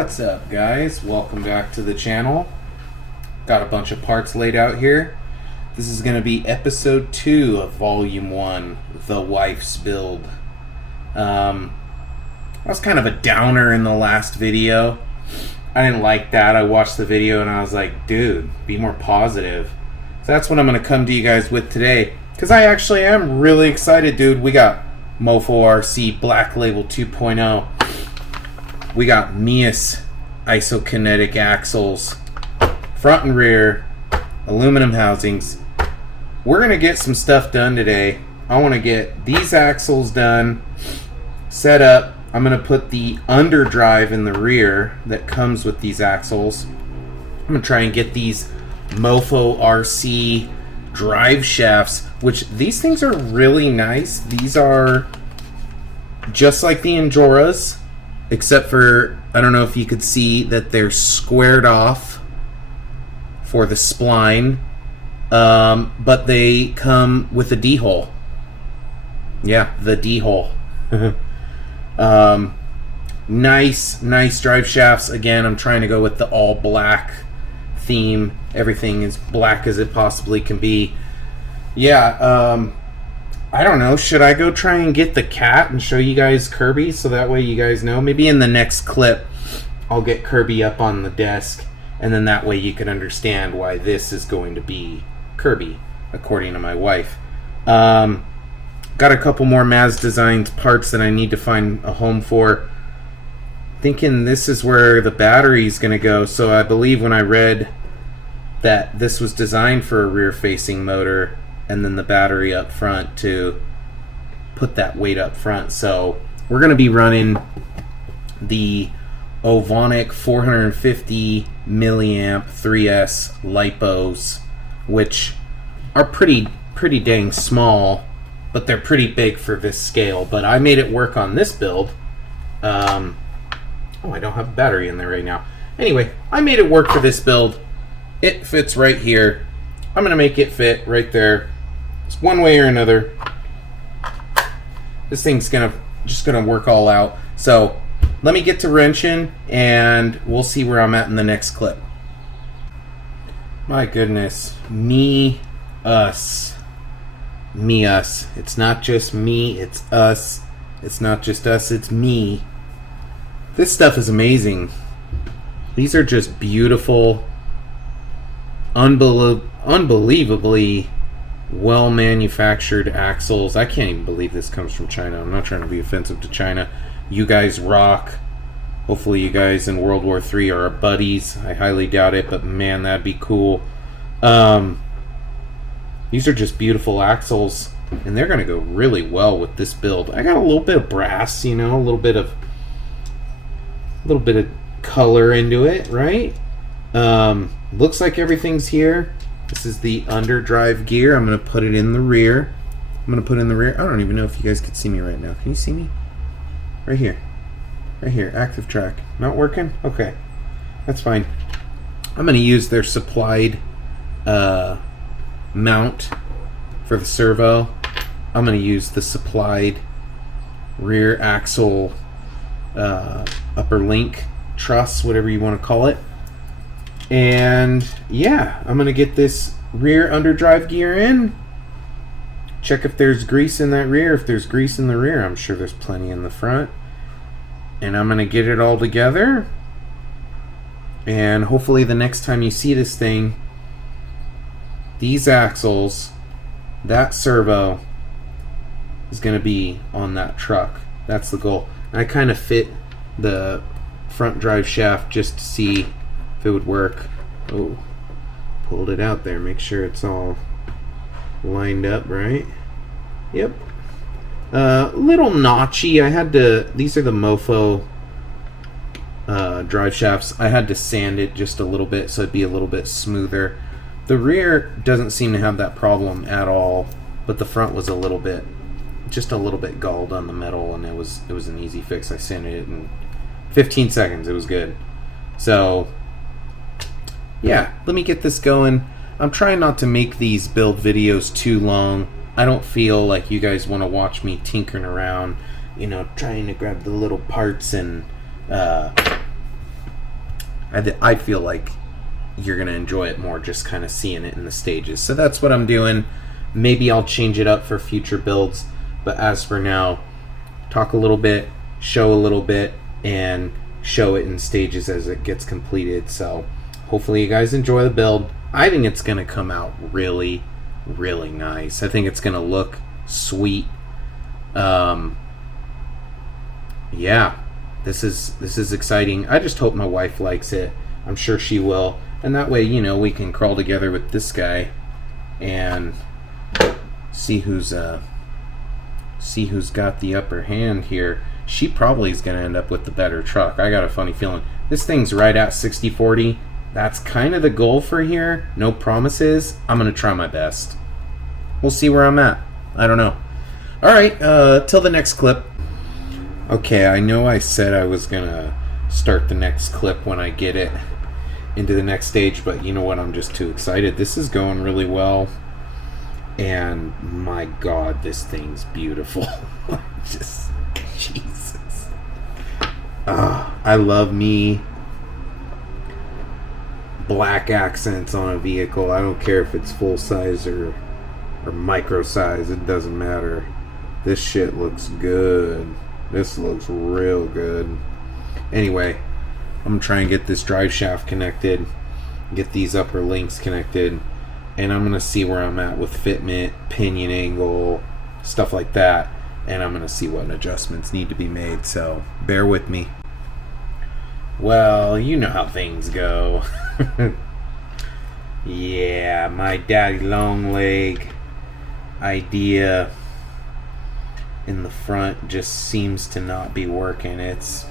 What's up, guys? Welcome back to the channel. Got a bunch of parts laid out here. This is going to be episode 2 of volume 1, The Wife's Build. I was kind of a downer in the last video. I didn't like that. I watched the video and I was like, dude, be more positive. So that's what I'm going to come to you guys with today. Because I actually am really excited, dude. We got Mofo Rc Black Label 2.0. We got Meus isokinetic axles, front and rear, aluminum housings. We're going to get some stuff done today. I want to get these axles done, set up. I'm going to put the underdrive in the rear that comes with these axles. I'm going to try and get these Mofo Rc drive shafts, which these things are really nice. These are just like the Injoras, except for, I don't know if you could see that they're squared off for the spline, but they come with a D-hole. Yeah, the D-hole. Nice drive shafts. Again, I'm trying to go with the all black theme. Everything is black as it possibly can be. Yeah, I don't know. Should I go try and get the cat and show you guys Kirby so that way you guys know? Maybe in the next clip I'll get Kirby up on the desk, and then that way you can understand why this is going to be Kirby, according to my wife. Got a couple more Mazz Designs parts that I need to find a home for. Thinking this is where the battery is going to go. So I believe when I read that this was designed for a rear-facing motor, and then the battery up front to put that weight up front. So we're going to be running the Ovonic 450 milliamp 3S lipos, which are pretty dang small, but they're pretty big for this scale. But I made it work on this build. Oh, I don't have a battery in there right now. Anyway, I made it work for this build. It fits right here. I'm going to make it fit right there. It's one way or another. This thing's just gonna work all out. So let me get to wrenching and we'll see where I'm at in the next clip. My goodness. Me, us. Me, us. It's not just me, it's us. It's not just us, it's me. This stuff is amazing. These are just beautiful, unbelievably well manufactured axles. I can't even believe this comes from China. I'm not trying to be offensive to China. You guys rock. Hopefully you guys in World War III are our buddies. I highly doubt it, but man, that'd be cool. These are just beautiful axles, and they're gonna go really well with this build. I got a little bit of brass, you know, a little bit of color into it, right? Looks like everything's here. This is the underdrive gear. I'm going to put it in the rear. I don't even know if you guys can see me right now. Can you see me? Right here. Right here. Active track. Not working? Okay. That's fine. I'm going to use their supplied mount for the servo. I'm going to use the supplied rear axle upper link truss, whatever you want to call it. And yeah, I'm going to get this rear underdrive gear in. Check if there's grease in that rear. If there's grease in the rear, I'm sure there's plenty in the front. And I'm going to get it all together. And hopefully the next time you see this thing, these axles, that servo is going to be on that truck. That's the goal. And I kind of fit the front drive shaft just to see if it would work. Oh, pulled it out there. Make sure it's all lined up right. Yep. Little notchy. These are the Mofo drive shafts. I had to sand it just a little bit so it'd be a little bit smoother. The rear doesn't seem to have that problem at all, but the front was just a little bit galled on the metal, and it was an easy fix. I sanded it in 15 seconds. It was good. So yeah, let me get this going. I'm trying not to make these build videos too long. I don't feel like you guys want to watch me tinkering around, you know, trying to grab the little parts and I feel like you're going to enjoy it more just kind of seeing it in the stages. So that's what I'm doing. Maybe I'll change it up for future builds, but as for now, talk a little bit, show a little bit, and show it in stages as it gets completed. So hopefully you guys enjoy the build. I think it's going to come out really, really nice. I think it's going to look sweet. Yeah, this is exciting. I just hope my wife likes it. I'm sure she will, and that way, you know, we can crawl together with this guy and see who's got the upper hand here. She probably is going to end up with the better truck. I got a funny feeling. This thing's right at 60-40. That's kind of the goal for here. No promises. I'm going to try my best. We'll see where I'm at. I don't know. All right, till the next clip. Okay, I know I said I was going to start the next clip when I get it into the next stage, but you know what? I'm just too excited. This is going really well. And my God, this thing's beautiful. Just, Jesus. I love me black accents on a vehicle. I don't care if it's full size or micro size. It doesn't matter. This shit looks good. This looks real good. Anyway, I'm going to try and get this drive shaft connected, get these upper links connected, and I'm going to see where I'm at with fitment, pinion angle, stuff like that, and I'm going to see what adjustments need to be made, so bear with me. Well, you know how things go. Yeah, my daddy long leg idea in the front just seems to not be working. It's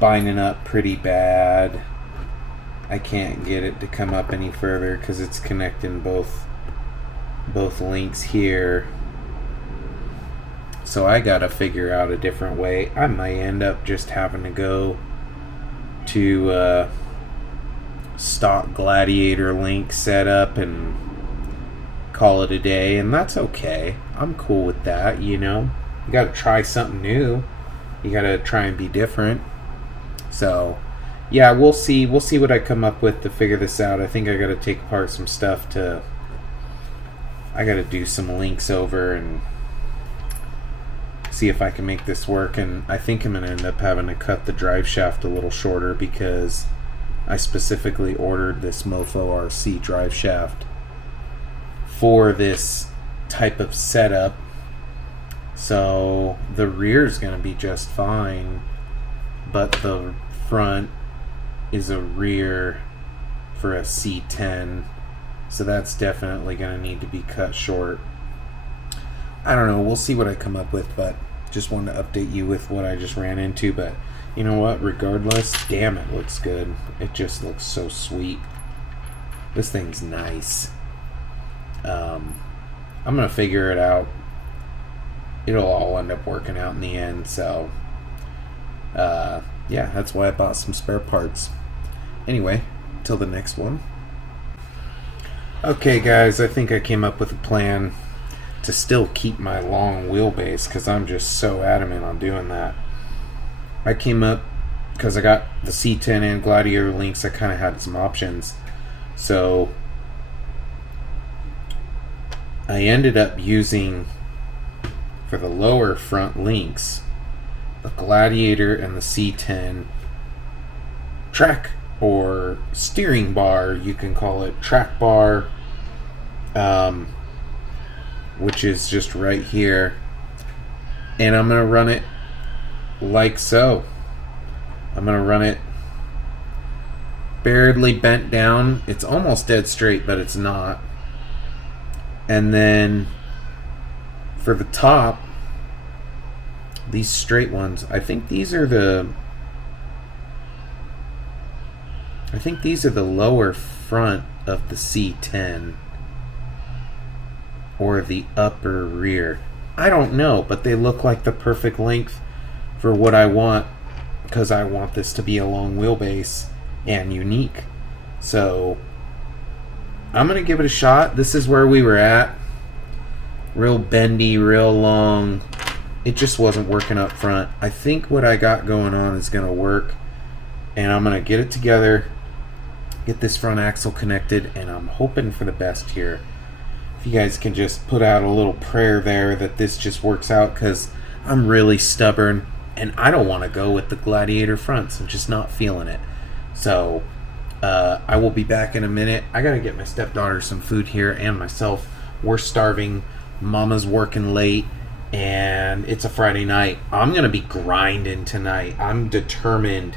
binding up pretty bad. I can't get it to come up any further because it's connecting both links here. So I gotta figure out a different way. I might end up just having to go to stock Gladiator link setup and call it a day, and that's okay. I'm cool with that, you know. You gotta try something new. You gotta try and be different. So yeah, we'll see what I come up with to figure this out. I think I gotta take apart some stuff I gotta do some links over and see if I can make this work, and I think I'm gonna end up having to cut the drive shaft a little shorter because I specifically ordered this Mofo Rc drive shaft for this type of setup, so the rear is going to be just fine, but the front is a rear for a C10, so that's definitely going to need to be cut short. I don't know, we'll see what I come up with, but just wanted to update you with what I just ran into. But you know what, regardless, damn, it looks good. It just looks so sweet. This thing's nice. I'm gonna figure it out. It'll all end up working out in the end. So yeah, that's why I bought some spare parts. Anyway, till the next one. Okay guys, I think I came up with a plan to still keep my long wheelbase because I'm just so adamant on doing that. I came up because I got the C10 and Gladiator links. I kind of had some options, so I ended up using, for the lower front links, the Gladiator and the C10 track or steering bar, you can call it, track bar, which is just right here, and I'm going to run it like so. I'm going to run it barely bent down. It's almost dead straight, but it's not. And then for the top, these straight ones, I think these are the lower front of the C10 or the upper rear. I don't know, but they look like the perfect length for what I want, because I want this to be a long wheelbase and unique. So I'm gonna give it a shot. This is where we were at. Real bendy, real long. It just wasn't working up front. I think what I got going on is gonna work. and I'm gonna get it together, get this front axle connected, and I'm hoping for the best here. If you guys can just put out a little prayer there that this just works out, because I'm really stubborn and I don't want to go with the Gladiator fronts. I'm just not feeling it. So I will be back in a minute. I gotta get my stepdaughter some food here and myself. We're starving. Mama's working late and it's a Friday night. I'm gonna be grinding tonight. I'm determined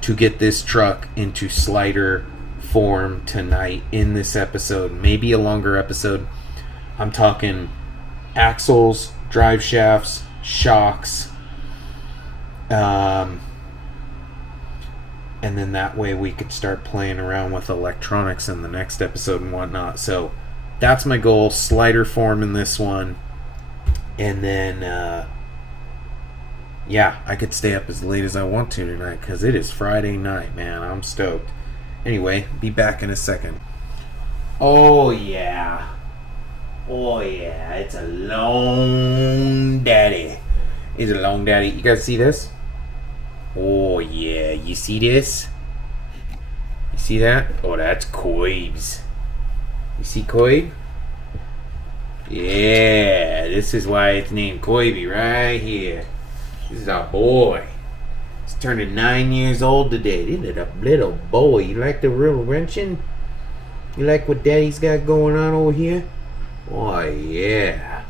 to get this truck into slider form tonight in this episode. Maybe a longer episode. I'm talking axles, drive shafts, shocks, and then that way we could start playing around with electronics in the next episode and whatnot. So that's my goal, slider form in this one. And then yeah, I could stay up as late as I want to tonight because it is Friday night, man. I'm stoked. Anyway, be back in a second. Oh yeah, it's a long daddy. It's a long daddy. You guys see this? Oh yeah, you see this? You see that? Oh, that's Coibs. You see Coib? Yeah, this is why it's named Coiby right here. This is our boy. He's turning 9 years old today. This is a little boy. You like the real wrenching? You like what Daddy's got going on over here? Oh yeah.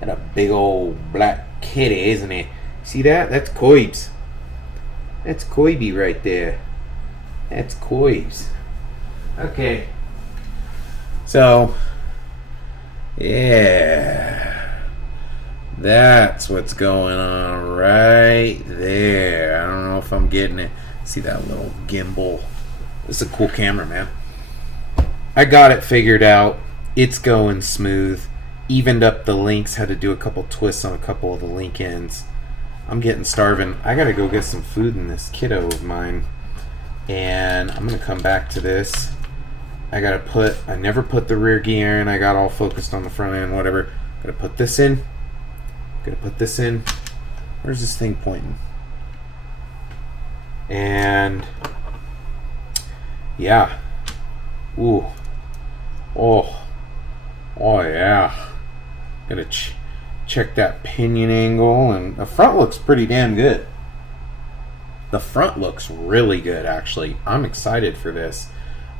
And a big old black kitty, isn't it? See that? That's Coibs. That's Coiby right there. That's Coibs. Okay. So, yeah. That's what's going on right there. I don't know if I'm getting it. See that little gimbal? This is a cool camera, man. I got it figured out. It's going smooth. Evened up the links. Had to do a couple twists on a couple of the link ends. I'm getting starving. I gotta go get some food in this kiddo of mine. And I'm gonna come back to this. I never put the rear gear in. I got all focused on the front end, whatever. Gotta put this in. Where's this thing pointing? And yeah. Ooh. Oh yeah. Gotta check that pinion angle, and the front looks pretty damn good. The front looks really good, actually. I'm excited for this.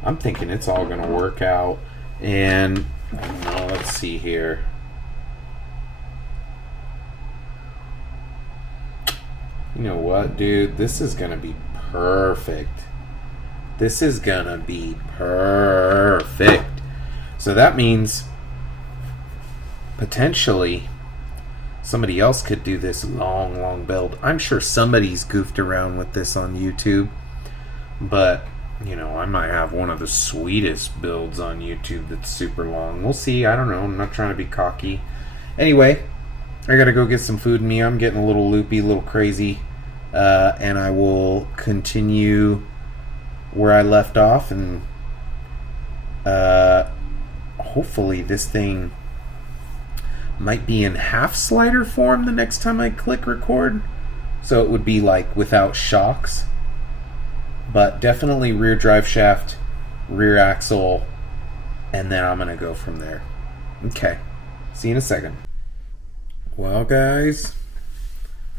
I'm thinking it's all gonna work out. And I don't know, let's see here. You know what, dude? This is gonna be perfect. This is gonna be perfect. So that means potentially somebody else could do this long build. I'm sure somebody's goofed around with this on YouTube, but you know, I might have one of the sweetest builds on YouTube that's super long. We'll see. I don't know. I'm not trying to be cocky. Anyway, I gotta go get some food in me. I'm getting a little loopy, a little crazy, and I will continue where I left off, and hopefully this thing might be in half slider form the next time I click record, so it would be like without shocks, but definitely rear drive shaft, rear axle, and then I'm gonna go from there. Okay, see you in a second. Well guys,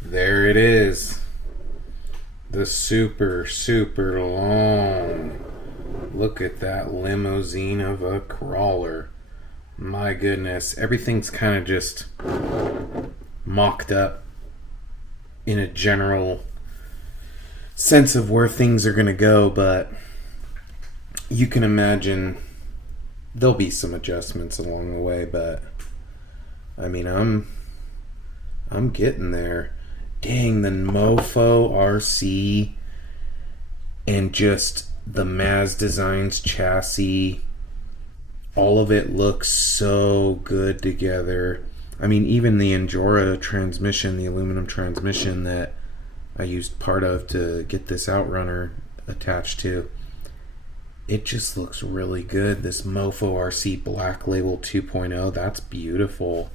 there it is. The super long, look at that limousine of a crawler. My goodness, everything's kind of just mocked up in a general sense of where things are going to go, but you can imagine there'll be some adjustments along the way, but I mean, I'm getting there. Dang, the Mofo Rc and just the Mazz Designs chassis, all of it looks so good together. I mean, even the Injora transmission, the aluminum transmission that I used part of to get this Outrunner attached to, it just looks really good. This Mofo Rc Black Label 2.0, that's beautiful.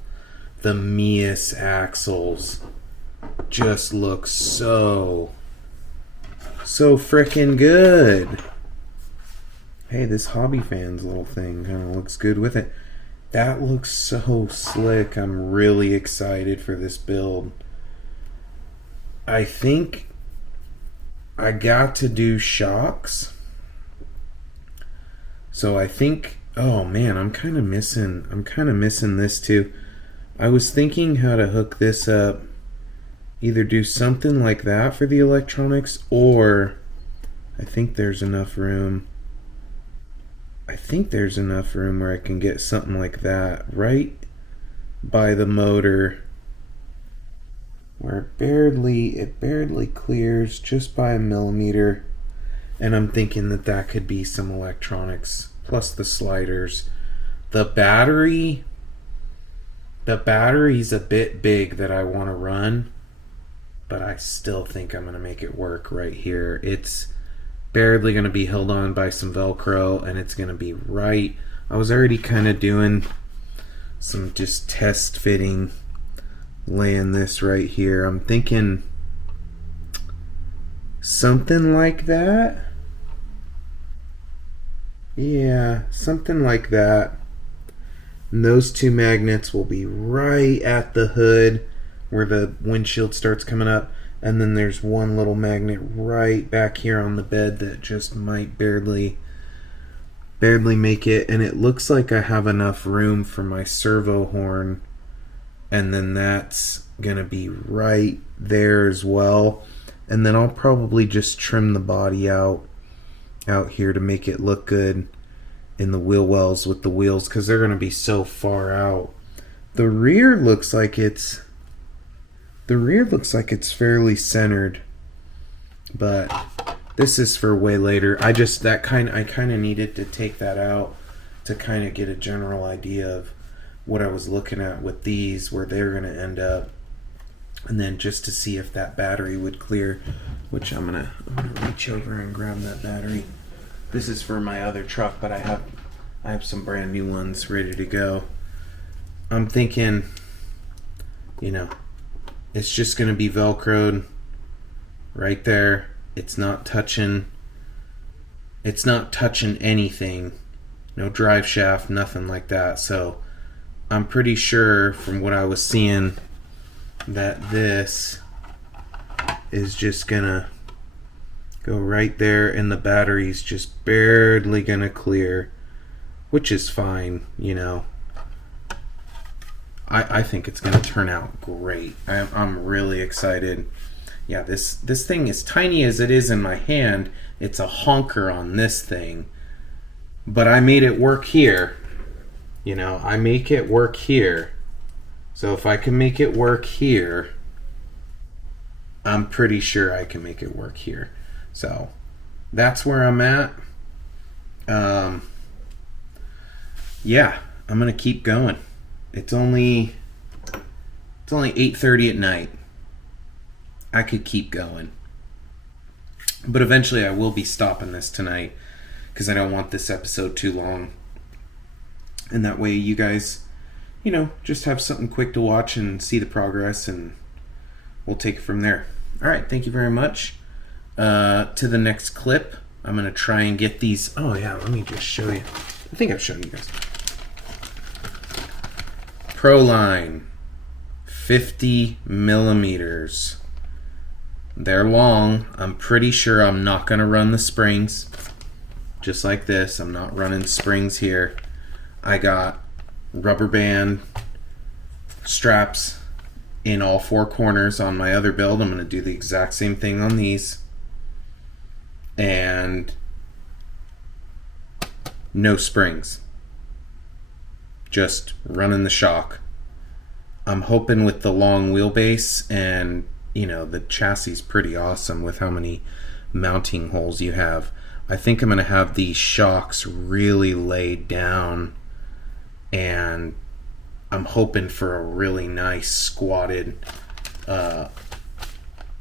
The Meus axles just look so so frickin' good. Hey, this Hobby Fans little thing kind of looks good with it. That looks so slick. I'm really excited for this build. I think I got to do shocks. So I think, oh man, I'm kind of missing this too. I was thinking how to hook this up. Either do something like that for the electronics, or I think there's enough room. I think there's enough room where I can get something like that right by the motor, where it barely clears just by a millimeter. And I'm thinking that that could be some electronics plus the sliders. The battery's a bit big that I want to run, but I still think I'm going to make it work right here. It's barely going to be held on by some Velcro, and it's going to be right. I was already kind of doing some just test fitting, laying this right here. I'm thinking something like that. Yeah, something like that. And those two magnets will be right at the hood where the windshield starts coming up. And then there's one little magnet right back here on the bed that just might barely make it. And it looks like I have enough room for my servo horn. And then that's gonna be right there as well. And then I'll probably just trim the body out here to make it look good in the wheel wells with the wheels, because they're gonna be so far out. The rear looks like it's fairly centered, but this is for way later. I kind of needed to take that out to kind of get a general idea of what I was looking at with these, where they're going to end up, and then just to see if that battery would clear, which I'm gonna reach over and grab that battery. This is for my other truck, but I have some brand new ones ready to go. I'm thinking, it's just going to be Velcroed right there. It's not touching anything. No drive shaft, nothing like that. So I'm pretty sure from what I was seeing that this is just going to go right there, and the battery's just barely going to clear, which is fine, I think it's going to turn out great. I'm really excited. Yeah, this thing, as tiny as it is in my hand, it's a honker on this thing. But I made it work here. I make it work here. So if I can make it work here, I'm pretty sure I can make it work here. So that's where I'm at. Yeah, I'm going to keep going. It's only 8:30 at night. I could keep going. But eventually I will be stopping this tonight, because I don't want this episode too long. And that way you guys, just have something quick to watch and see the progress, and we'll take it from there. All right, thank you very much. To the next clip, I'm going to try and get these. Oh yeah, let me just show you. I think I've shown you guys. Proline, 50 millimeters. They're long. I'm pretty sure I'm not going to run the springs. Just like this, I'm not running springs here. I got rubber band straps in all four corners on my other build. I'm going to do the exact same thing on these. And no springs. Just running the shock. I'm hoping with the long wheelbase, and the chassis is pretty awesome with how many mounting holes you have. I think I'm going to have these shocks really laid down, and I'm hoping for a really nice squatted,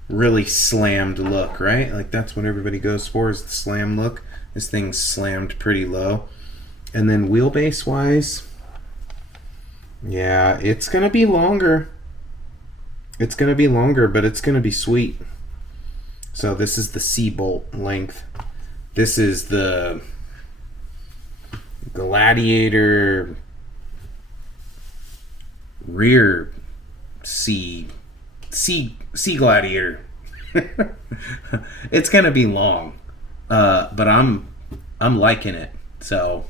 really slammed look, right? Like that's what everybody goes for, is the slam look. This thing's slammed pretty low. And then wheelbase wise, yeah, it's going to be longer. It's going to be longer, but it's going to be sweet. So this is the C-bolt length. This is the Gladiator rear C Gladiator. It's gonna be long, but I'm liking it. So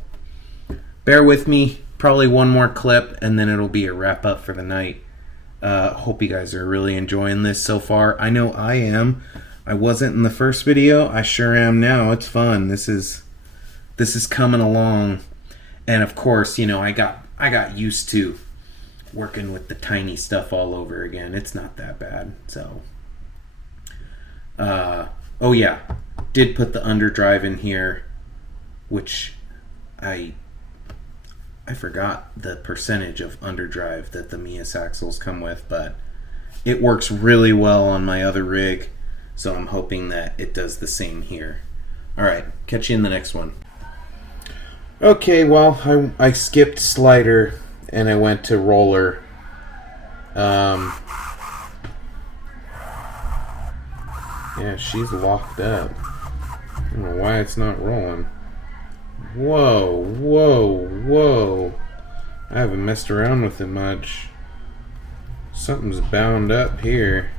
bear with me. Probably one more clip, and then it'll be a wrap up for the night. Hope you guys are really enjoying this so far. I know I am. I wasn't in the first video. I sure am now. It's fun. This is coming along, and of course, you know, I got used to working with the tiny stuff all over again. It's not that bad. So, oh yeah, did put the underdrive in here, which I forgot the percentage of underdrive that the Meus axles come with, but it works really well on my other rig, so I'm hoping that it does the same here. Alright, catch you in the next one. Okay, well, I skipped slider and I went to roller. Yeah, she's locked up. I don't know why it's not rolling. Whoa, whoa, whoa. I haven't messed around with it much. Something's bound up here.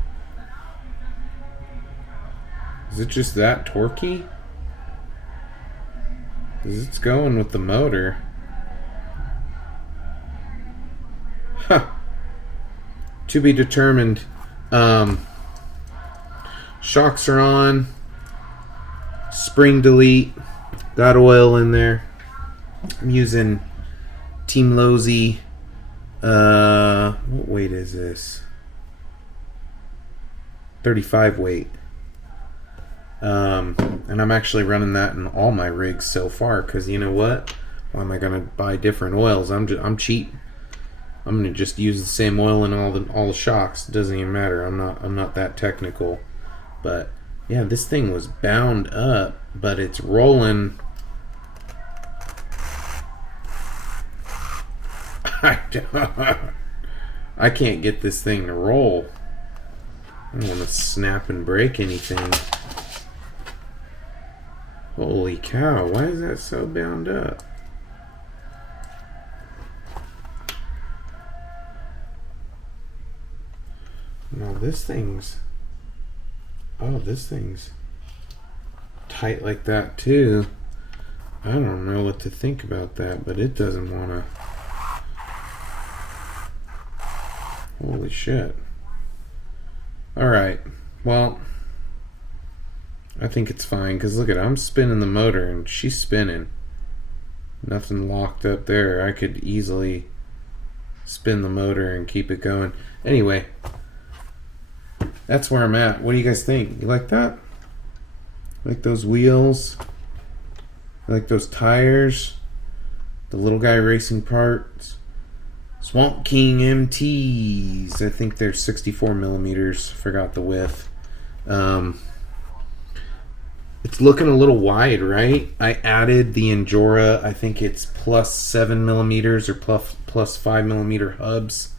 Is it just that torquey? 'Cause it's going with the motor. Huh. To be determined. Shocks are on. Spring delete. Got oil in there. I'm using Team Lozy. What weight is this? 35 weight. And I'm actually running that in all my rigs so far, because you know what? Why am I gonna buy different oils? I'm cheap. I'm gonna just use the same oil in all the shocks. It doesn't even matter. I'm not that technical. But yeah, this thing was bound up, but it's rolling. I can't get this thing to roll. I don't want to snap and break anything. Holy cow, why is that so bound up? No, this thing's tight like that too. I don't know what to think about that, but it doesn't want to. Holy shit. Alright, well, I think it's fine, because look at it, I'm spinning the motor and she's spinning. Nothing locked up there. I could easily spin the motor and keep it going. Anyway, that's where I'm at. What do you guys think? You like that? Like those wheels? You like those tires? The little guy racing parts? Swamp King MTs. I think they're 64 millimeters. Forgot the width. It's looking a little wide, right? I added the Injora. I think it's plus 7 millimeters or plus 5 millimeter hubs,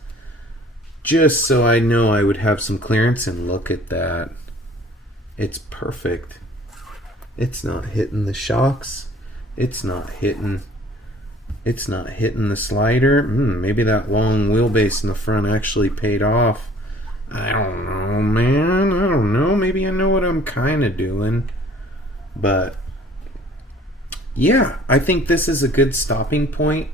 just so I know I would have some clearance. And look at that. It's perfect. It's not hitting the shocks. It's not hitting the slider. Maybe that long wheelbase in the front actually paid off. I don't know, man. I don't know. Maybe I know what I'm kind of doing. But yeah, I think this is a good stopping point.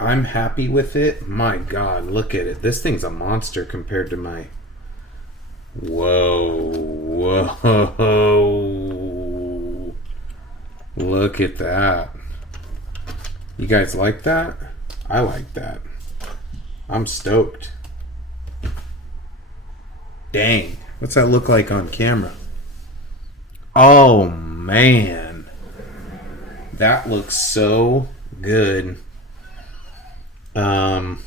I'm happy with it. My God, look at it. This thing's a monster compared to my... Whoa, whoa. Look at that. You guys like that? I like that. I'm stoked. Dang. What's that look like on camera? Oh, man. That looks so good. Holy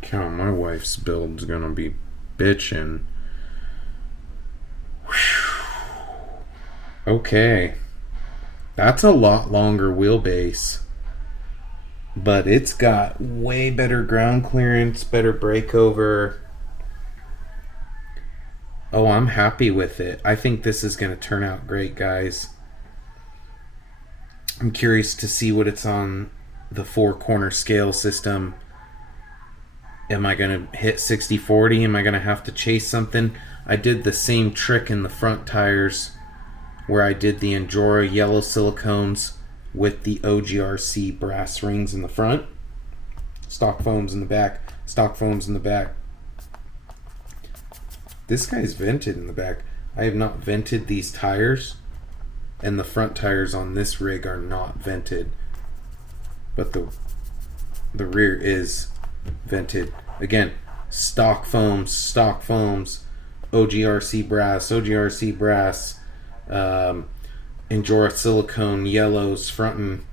cow, my wife's build's gonna be bitchin'. Okay. That's a lot longer wheelbase. But it's got way better ground clearance, better breakover. Oh, I'm happy with it. I think this is going to turn out great, guys. I'm curious to see what it's on the 4-corner scale system. Am I going to hit 60/40? Am I going to have to chase something? I did the same trick in the front tires where I did the Injora yellow silicones with the LGRP brass rings in the front. Stock foams in the back. Stock foams in the back. This guy's vented in the back. I have not vented these tires, and the front tires on this rig are not vented, but the rear is vented. Again, stock foams, OGRC brass, Injora silicone yellows, front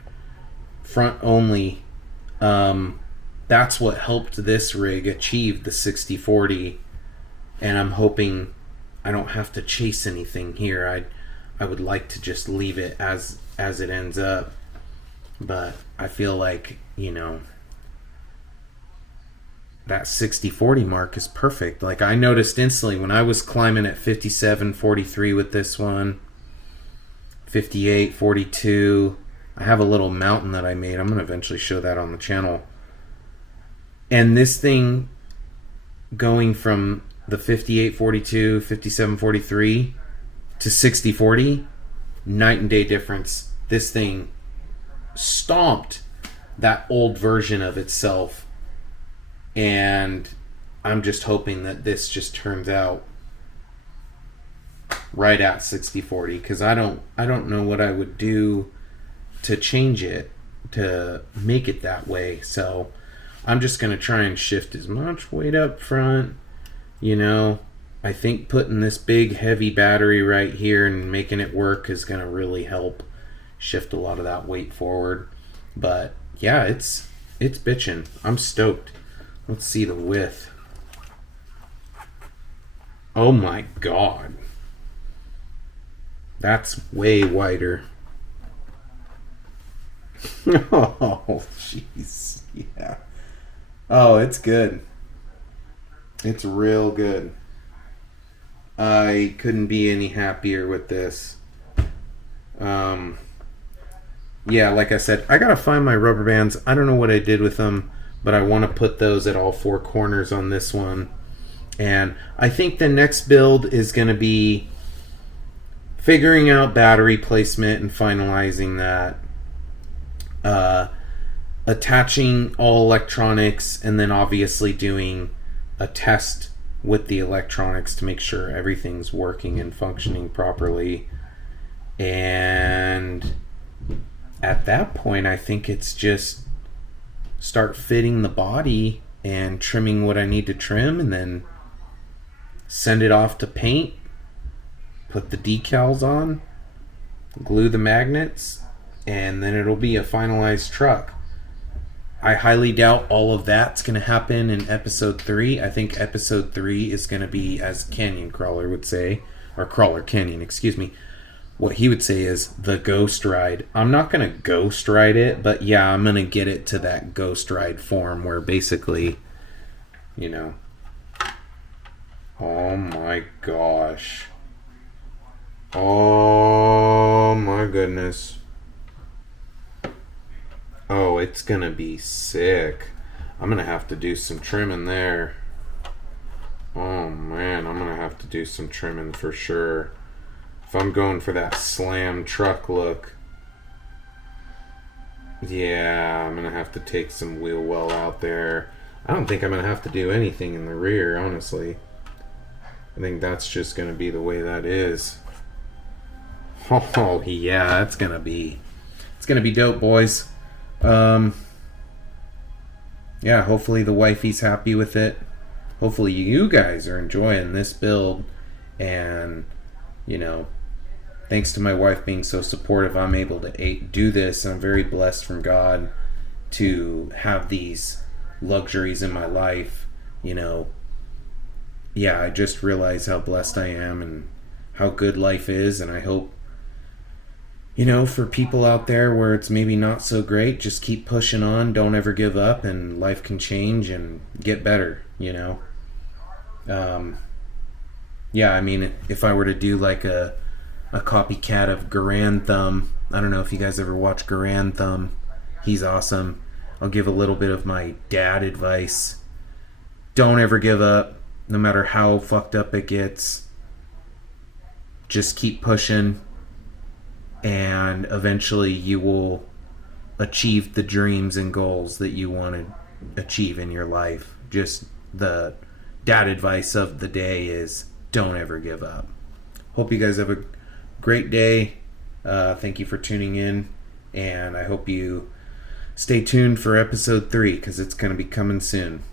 only. That's what helped this rig achieve the 60/40, and I'm hoping I don't have to chase anything here. I would like to just leave it as it ends up, but I feel like, you know, that 60/40 mark is perfect. Like, I noticed instantly when I was climbing at 57/43 with this one, 58/42. I have a little mountain that I made. I'm going to eventually show that on the channel. And this thing going from the 58/42, 57/43 to 60/40, night and day difference. This thing stomped that old version of itself, and I'm just hoping that this just turns out right at 60/40, because I don't know what I would do to change it to make it that way. So I'm just going to try and shift as much weight up front. You know, I think putting this big heavy battery right here and making it work is going to really help shift a lot of that weight forward. But yeah, it's bitchin'. I'm stoked. Let's see the width. Oh my god. That's way wider. Oh, jeez. Yeah. Oh, it's good. It's real good. I couldn't be any happier with this. Yeah, like I said, I gotta find my rubber bands. I don't know what I did with them, but I want to put those at all 4 corners on this one. And I think the next build is going to be figuring out battery placement and finalizing that. Attaching all electronics, and then obviously doing a test with the electronics to make sure everything's working and functioning properly. And at that point, I think it's just start fitting the body and trimming what I need to trim, and then send it off to paint, put the decals on, glue the magnets, and then it'll be a finalized truck. I highly doubt all of that's going to happen in episode 3. I think episode 3 is going to be, as Canyon Crawler would say, or Crawler Canyon, excuse me, what he would say is the ghost ride. I'm not going to ghost ride it, but yeah, I'm going to get it to that ghost ride form where basically, you know, oh my gosh. Oh my goodness. Oh, it's gonna be sick. I'm gonna have to do some trimming there. Oh man, I'm gonna have to do some trimming for sure. If I'm going for that slam truck look, yeah, I'm gonna have to take some wheel well out there. I don't think I'm gonna have to do anything in the rear, honestly. I think that's just gonna be the way that is. Oh yeah, it's gonna be dope, boys. Yeah, hopefully the wifey's happy with it. Hopefully you guys are enjoying this build, and you know, thanks to my wife being so supportive, I'm able to do this, and I'm very blessed from God to have these luxuries in my life. You know, yeah, I just realize how blessed I am and how good life is, and I hope, you know, for people out there where it's maybe not so great, just keep pushing on, don't ever give up, and life can change and get better, you know. yeah, I mean, if I were to do like a copycat of Garand Thumb, I don't know if you guys ever watch Garand Thumb. He's awesome. I'll give a little bit of my dad advice. Don't ever give up, no matter how fucked up it gets. Just keep pushing, and eventually you will achieve the dreams and goals that you want to achieve in your life. Just the dad advice of the day is don't ever give up. Hope you guys have a great day. Thank you for tuning in, and I hope you stay tuned for episode 3 because it's going to be coming soon.